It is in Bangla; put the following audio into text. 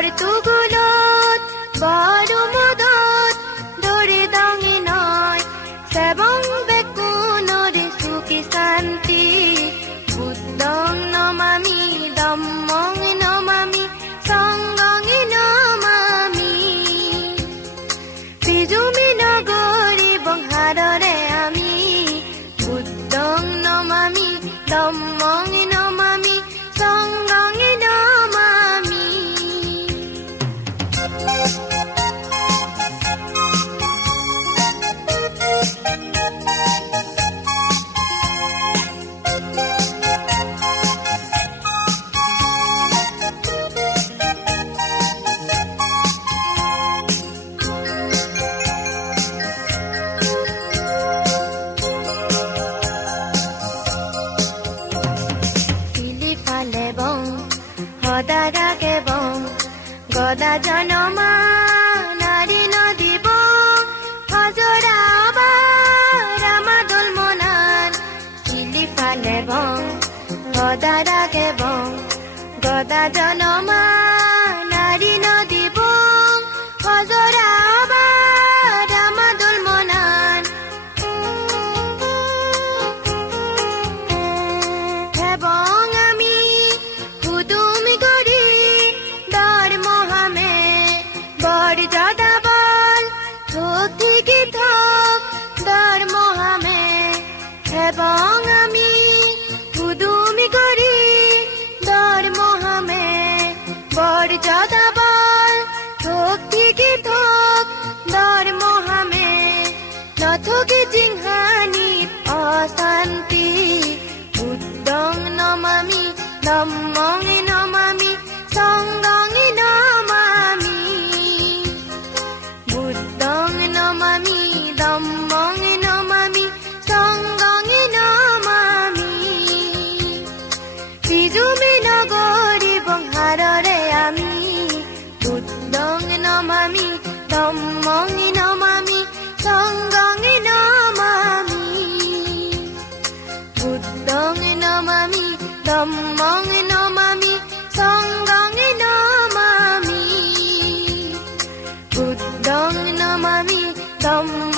বৰতুগুলত বৰমুদত দৰে দাঙি নয় সেবং বেকুনৰে সুখী শান্তি বুদ্ধং নমামি ধম্মং নমামি সংঘং নমামি বিজুমি নগৰী বংহাৰৰে আমি বুদ্ধং নমামি ধম্মং নমামি সংঘং নমামি সদাকে বং গদা জনমা নারী নদীব হজরা রামাদুল মনান চিলি ফালে বং সদাকে বং গদা জনমা নারী নদীব হজরা রামাদুল মনান এবং আমি হুদুমি করি দর মহামে বড় জাদা বল থকি কি থক দর মহামে এবং আমি হুদুমি করি দর মহামে বড় জাদা বল থকি কি থক দর মহামে নথকি জিংহানি অশান্তি বুদ্ধং নমামি ধম্মং নমামি সংঘং নমামি বুদ্ধং নমামি ধম্মং নমামি সংঘং নমামি বিজুমি নগৰী বংহাৰৰে আমি বুদ্ধং নমামি ধম্মং নমামি সংঘং নমামি বুদ্ধং নমামি ধম্মং নমামি সংঘং নমামি বুদ্ধং নমামি ধম্মং